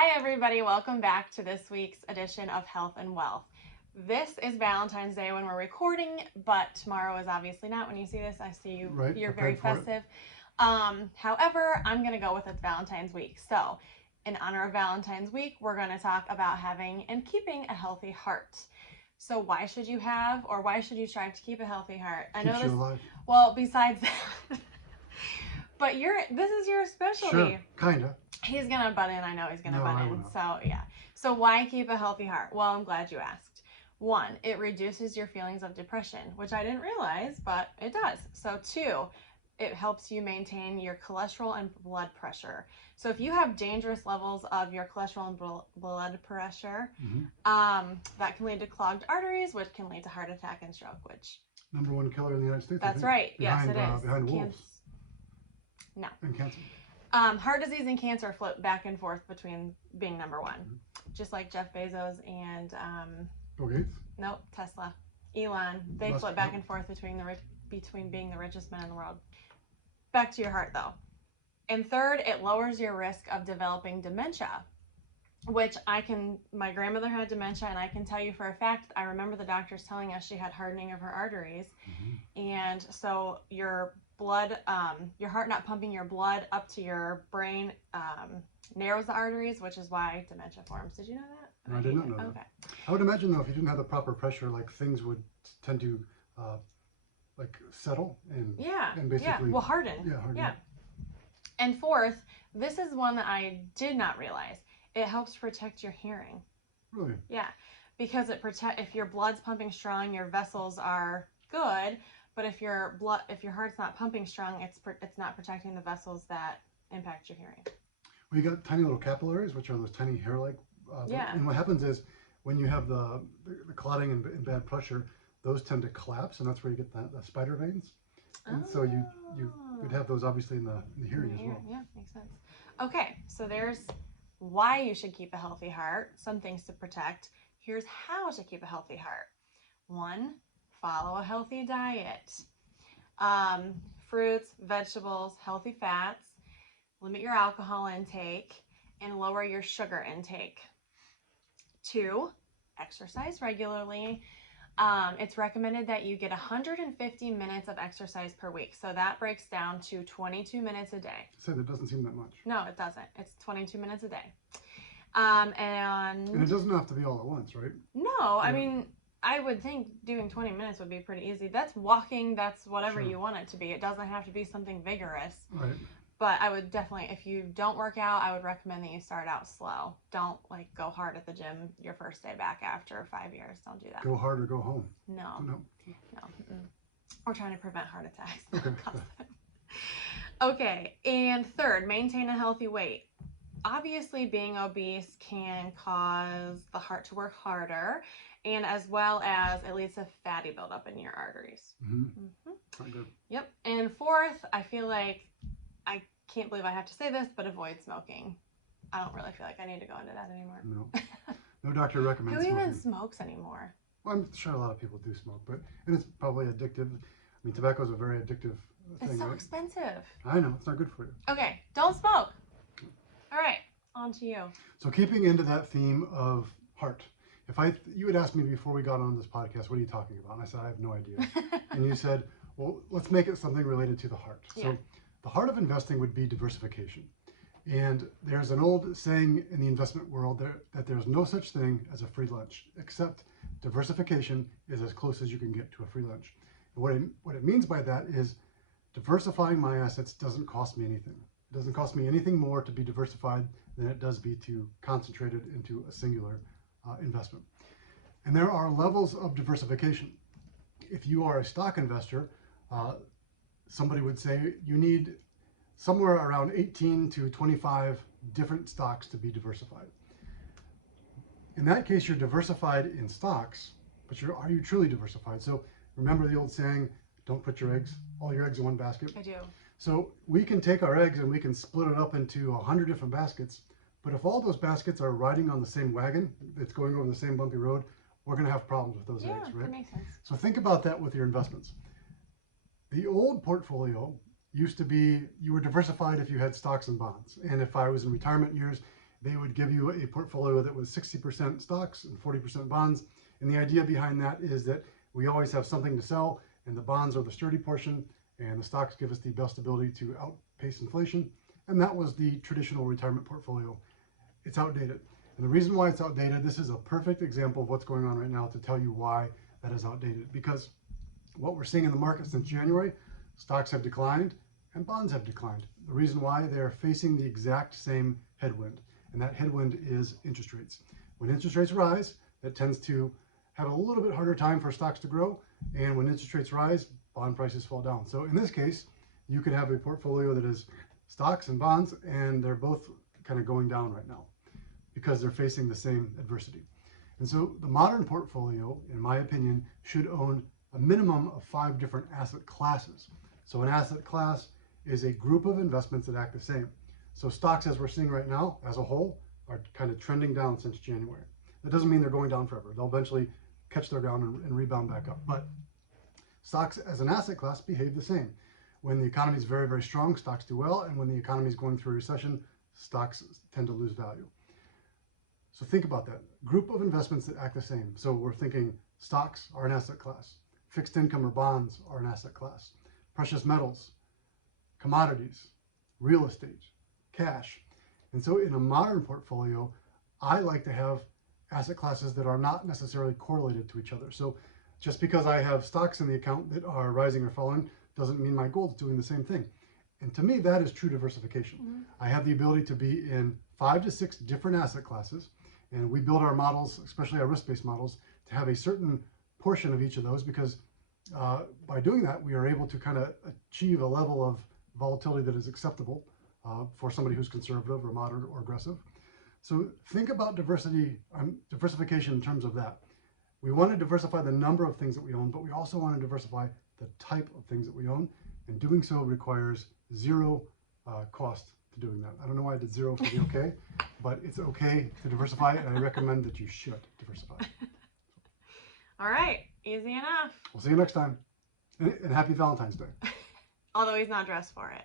Hi everybody, welcome back to this week's edition of Health and Wealth. This is Valentine's Day when we're recording, but tomorrow is obviously not. When you see this, I see you, Right, you're very prepared for it. festive. However, I'm going to go with it's Valentine's week. So, in honor of Valentine's week, we're going to talk about having and keeping a healthy heart. So, why should you have, or why should you strive to keep a healthy heart? I know Keeps this. you alive. Well, besides that, but this is your specialty. Sure, kinda. He's gonna butt in. I know he's gonna No, butt I in. will not. So yeah. So why keep a healthy heart? Well, I'm glad you asked. One, it reduces your feelings of depression, which I didn't realize, but it does. So two, it helps you maintain your cholesterol and blood pressure. So if you have dangerous levels of your cholesterol and blood pressure, that can lead to clogged arteries, which can lead to heart attack and stroke. Which #1 killer in the United States. that's right. Behind, Yes, it is. behind wolves. No. And cancer. Heart disease and cancer flip back and forth between being number one, just like Jeff Bezos and Bill Gates. nope, Tesla, Elon. They flip back and forth between being the richest men in the world. Back to your heart though. And third, it lowers your risk of developing dementia, which my grandmother had dementia, and I can tell you for a fact, I remember the doctors telling us she had hardening of her arteries, and so your blood, your heart not pumping your blood up to your brain narrows the arteries, which is why dementia forms. Did you know that? I did not know that. Okay. I would imagine though, if you didn't have the proper pressure, like things would tend to like settle and basically well, harden. harden. Yeah. And fourth, this is one that I did not realize. It helps protect your hearing. Really? Yeah, because if your blood's pumping strong, your vessels are good. But if your heart's not pumping strong, it's not protecting the vessels that impact your hearing. Well, you got tiny little capillaries, which are those tiny hair-like. And what happens is when you have the clotting and bad pressure, those tend to collapse, and that's where you get the spider veins. And so you would have those obviously in the hearing as well. Yeah, makes sense. Okay, so there's why you should keep a healthy heart, some things to protect. Here's how to keep a healthy heart. 1, follow a healthy diet. Fruits, vegetables, healthy fats. Limit your alcohol intake and lower your sugar intake. 2, exercise regularly. It's recommended that you get 150 minutes of exercise per week. So that breaks down to 22 minutes a day. So that doesn't seem that much. No, it doesn't. It's 22 minutes a day. And it doesn't have to be all at once, right? No, I mean, I would think doing 20 minutes would be pretty easy. That's walking, that's whatever you want it to be. It doesn't have to be something vigorous. Right. But I would definitely, if you don't work out, I would recommend that you start out slow. Don't go hard at the gym your first day back after 5 years. Don't do that. Go hard or go home. No. We're trying to prevent heart attacks. Okay. Okay, and third, maintain a healthy weight. Obviously, being obese can cause the heart to work harder, and as well as it leads to fatty buildup in your arteries. Not good. Yep. And fourth, I feel like, I can't believe I have to say this, but avoid smoking. I don't really feel like I need to go into that anymore. No doctor recommends smoking. Who even smoking. smokes anymore? Well, I'm sure a lot of people do smoke, and it's probably addictive. I mean, tobacco is a very addictive thing. It's so right? expensive. I know, it's not good for you. Okay, don't smoke. All right, on to you. So keeping into that theme of heart, you had asked me before we got on this podcast, what are you talking about? And I said, I have no idea. And you said, well, let's make it something related to the heart. So the heart of investing would be diversification. And there's an old saying in the investment world that there's no such thing as a free lunch, except diversification is as close as you can get to a free lunch. And what it means by that is diversifying my assets doesn't cost me anything. It doesn't cost me anything more to be diversified than it does be to concentrate it into a singular investment. And there are levels of diversification. If you are a stock investor, somebody would say you need somewhere around 18 to 25 different stocks to be diversified. In that case, you're diversified in stocks, but are you truly diversified? So remember the old saying, don't put all your eggs in one basket? I do. So we can take our eggs and we can split it up into 100 different baskets, but if all those baskets are riding on the same wagon, it's going over the same bumpy road, we're going to have problems with those eggs, right? That makes sense. So think about that with your investments. The old portfolio used to be, you were diversified if you had stocks and bonds. And if I was in retirement years they would give you a portfolio that was 60% stocks and 40% bonds. And the idea behind that is that we always have something to sell, and the bonds are the sturdy portion, and the stocks give us the best ability to outpace inflation. And that was the traditional retirement portfolio. It's outdated. And the reason why it's outdated, this is a perfect example of what's going on right now to tell you why that is outdated. Because what we're seeing in the market since January, stocks have declined and bonds have declined. The reason why, they're facing the exact same headwind, and that headwind is interest rates. When interest rates rise, that tends to have a little bit harder time for stocks to grow, and when interest rates rise, bond prices fall down. So in this case, you could have a portfolio that is stocks and bonds, and they're both kind of going down right now because they're facing the same adversity. And so the modern portfolio, in my opinion, should own a minimum of 5 different asset classes. So an asset class is a group of investments that act the same. So stocks, as we're seeing right now, as a whole, are kind of trending down since January. That doesn't mean they're going down forever. They'll eventually catch their ground and rebound back up. But stocks as an asset class behave the same. When the economy is very, very strong, stocks do well. And when the economy is going through a recession, stocks tend to lose value. So think about that. Group of investments that act the same. So we're thinking stocks are an asset class. Fixed income or bonds are an asset class. Precious metals, commodities, real estate, cash. And so in a modern portfolio, I like to have asset classes that are not necessarily correlated to each other. So just because I have stocks in the account that are rising or falling doesn't mean my gold is doing the same thing. And to me, that is true diversification. Mm-hmm. I have the ability to be in 5 to 6 different asset classes, and we build our models, especially our risk-based models, to have a certain portion of each of those, because by doing that, we are able to kind of achieve a level of volatility that is acceptable for somebody who's conservative or moderate or aggressive. So think about diversification in terms of that. We want to diversify the number of things that we own, but we also want to diversify the type of things that we own, and doing so requires zero cost to doing that. I don't know why I did zero for the okay, but it's okay to diversify, and I recommend that you should diversify. All right, easy enough. We'll see you next time, and happy Valentine's Day. Although he's not dressed for it.